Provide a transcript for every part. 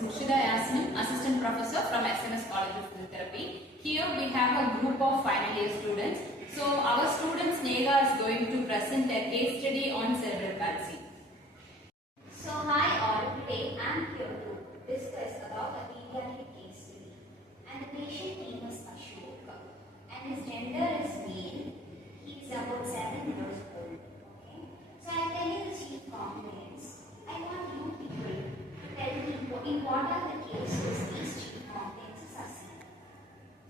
Assistant Professor from SMS College of Physiotherapy. Here we have a group of final year students. So our student Snega is going to present a case study on cerebral palsy. So hi all, today I am here to discuss about a pediatric case study. And the patient name is Ashok and his gender is male. He is about 7 years old. Okay. So I will tell you the chief complaints. I want you people to tell me in what are the cases these chief complaints are seen.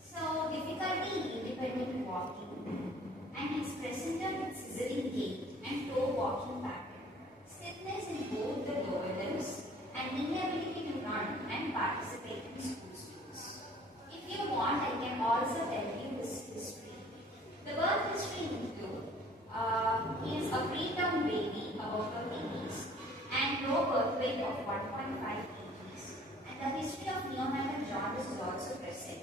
So difficulty in independent walking, and he is presented with scissoring gait and toe walking pattern, stiffness in both the lower limbs, and inability to run and participate in school sports. If you want, I can also tell you his history. The birth history includes he is a preterm baby about 30 weeks and low birth weight of 1.5 kgs, and the history of neonatal jaundice is also present.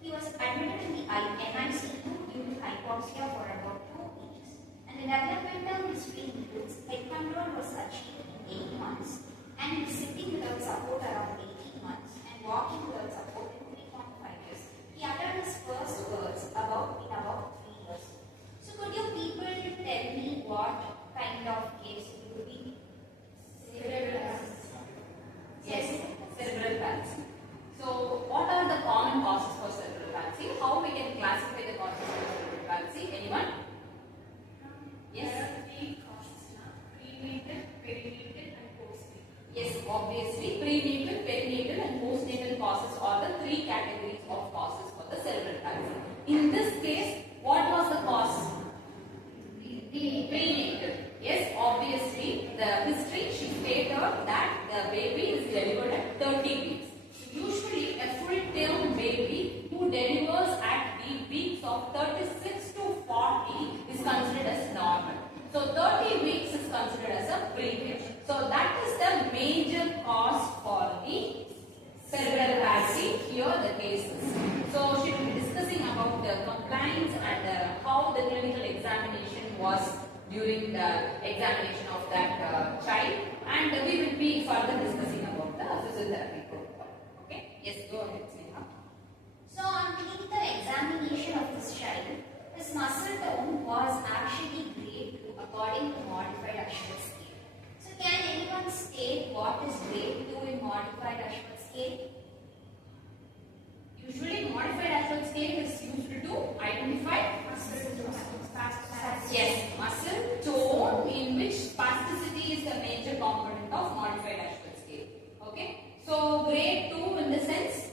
He was admitted in the NICU due to hypoxia for about 2 weeks, and the developmental history includes head control was achieved in 8 months, and he is sitting without support around 18 months and walking without support in 3.5 years. He uttered his first words in about 3 years. So could you people tell me what kind of case it would be? Cerebral palsy. Yes, cerebral palsy. So what are the common causes for cerebral palsy? How we can classify the causes for cerebral palsy? Anyone? Yes. There are 3 causes now: prenatal, perinatal, and postnatal. Yes, obviously prenatal, perinatal, and postnatal causes are the 3 categories of causes for the cerebral palsy. In this case, what was the cause? Prenatal. Yes, obviously the history she stated that the baby is delivered at 30 weeks. Usually a full-term baby who delivers at the weeks of 36 to 40 is considered as normal. So 30 weeks is considered as a preterm. So that is the major cause for the cerebral palsy. Here the cases. So she will be discussing about the compliance and how the clinical examination was during the examination of that child, and we will be further discussing about the physiotherapy protocol. Okay? Yes, go ahead, Sneha. So on clinical examination of this child, his muscle tone was actually grade 2 according to modified Ashworth scale. So can anyone state what is grade 2 in modified Ashworth scale? Usually modified Ashworth scale is used to identify muscle tone, in which spasticity is the major component of modified Ashworth scale. Okay? So grade 2 in the sense,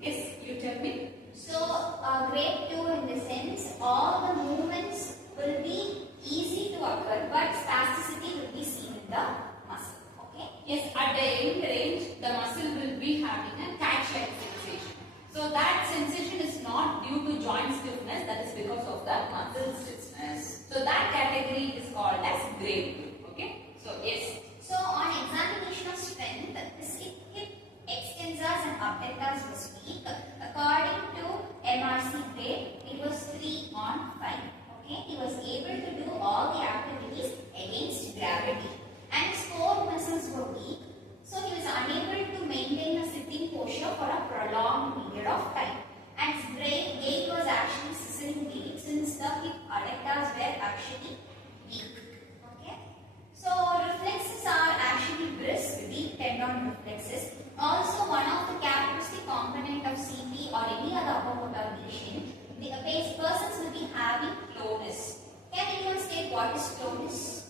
yes, you tell me. So grade 2 in the sense all the movements will be easy to occur, but spasticity will be seen in the muscle. Okay? Yes, at the end range, the muscle will be having a catch-like sensation. So that sensation is not due to joint stiffness, that is because of the muscle stiffness. So that category is called as grade 2. Okay? So yes. So on examination of strength, his hip extensors and abductors was weak. According to MRC grade, it was 3 on 5. Okay? He was able to do all the activities against gravity, and his core muscles were weak. So he was unable to maintain a sitting posture for a prolonged period of time. And his gait was actually scissoring gait since the hip adductors were actually weak. Okay? So reflexes are actually brisk, deep tendon reflexes. Also one of the characteristic component of CP or any other upper motor lesion, the persons will be having clonus. Can anyone state what is clonus?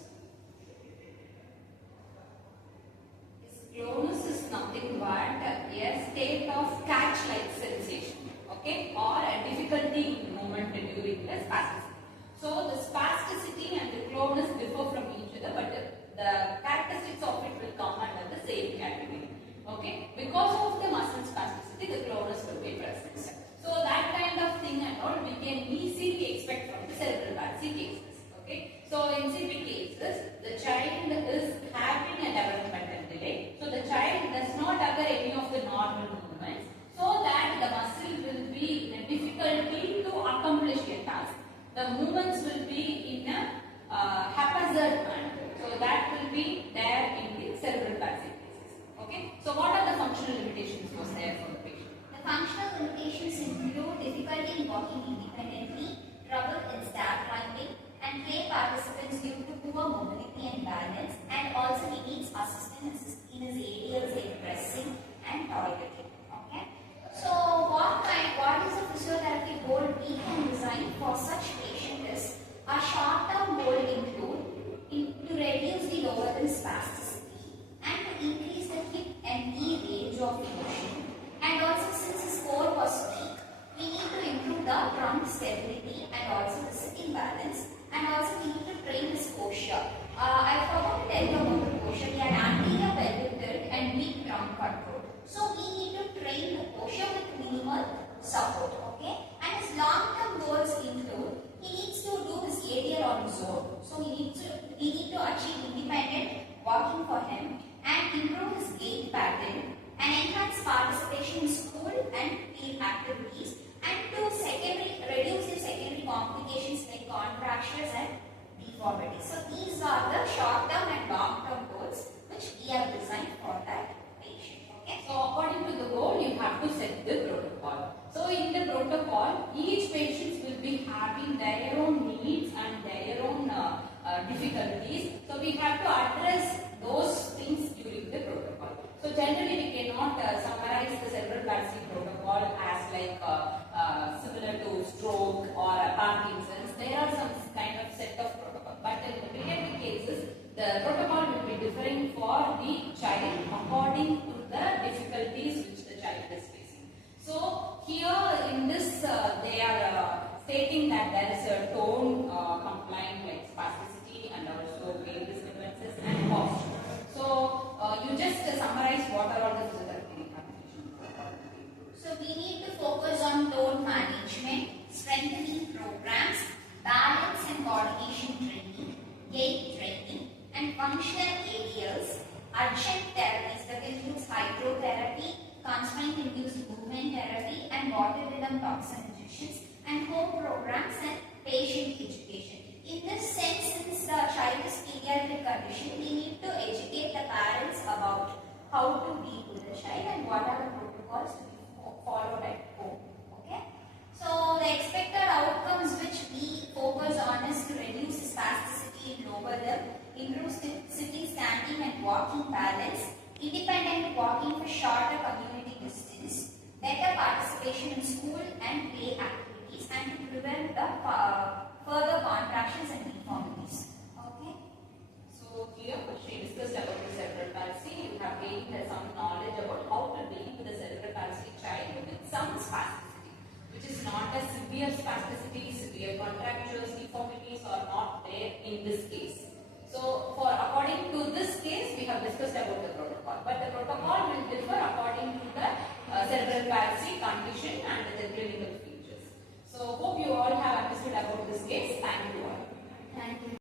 Clonus is nothing but a state of catch-like sensation, okay, or a difficulty in movement during the spasticity. So the spasticity and the clonus differ from each other, but the characteristics of it will come under the same category. Okay, because of the muscle spasticity, the clonus will be present. So that kind of thing and all we can easily expect from the cerebral palsy cases. Okay, so in CP cases, the child is having a developmental delay. So the child does not occur any of the normal movements, so that the muscle will be in a difficulty to accomplish a task. The movements will be in a haphazard manner. So that will be there in the cerebral palsy cases. Okay. So what are the functional in walking independently, trouble in stair climbing, and play participants due to poor mobility and balance, and also he needs assistance in his areas like pressing and toileting. Okay. So what is the physiotherapy goal we can design for such patient is a short-term goal include to reduce the lower limb spasticity and to increase the hip and knee range of motion. And also, since his core was weak, we need to improve the trunk stability and also the sitting balance. And also, we need to train his posture. I forgot to tell you about the posture. He had anterior pelvic tilt and weak trunk control. So, we need to train the posture with minimal support. Okay. And his long-term goals include he needs to do his ADL on his own. So, we need to achieve independent walking for him and improve his gait pattern and enhance participation in school and field activities, and to reduce the secondary complications like contractures and deformities. So these are the short-term and long-term goals which we have designed for that patient. Okay. So according to the goal, you have to set the protocol. So in the protocol, each patient will be having their own needs and their own difficulties. So we have to address those things during the protocol. So generally we cannot summarize the cerebral palsy protocol as like similar to stroke or Parkinson's. There are some kind of set of protocol, but in the pediatric cases, the protocol will be differing for the child according to the difficulties which the child is facing. So here in this they are stating that there is a tone compliant like spasticity and also pain disturbances and posture. So you just summarize what are all the physiotherapy recommendations. So we need to focus on tone management, strengthening programs, balance and coordination training, gait training, and functional areas, adjunct therapies that includes hydrotherapy, constraint-induced movement therapy, and botulinum toxin injections, and home programs and patient education. In this sense, since the child is pediatric condition, we need to educate the parents about how to deal with the child and what are the protocols to be followed at home. Okay. So the expected outcomes which we focus on is to reduce spasticity in lower limb, improve sitting, standing, and walking balance, independent walking for shorter community distance, better participation in school and play activities, and to prevent the further contractions and deformities. Okay. So here she discussed about the cerebral palsy. You have gained some knowledge about how to deal with the cerebral palsy child with some spasticity, which is not a severe spasticity, severe contractures, deformities are not there in this case. So for according to this case, we have discussed about the protocol, but the protocol will differ according to the cerebral palsy condition and the clinical features. So hope you all have understood about this case. Thank you all. Thank you.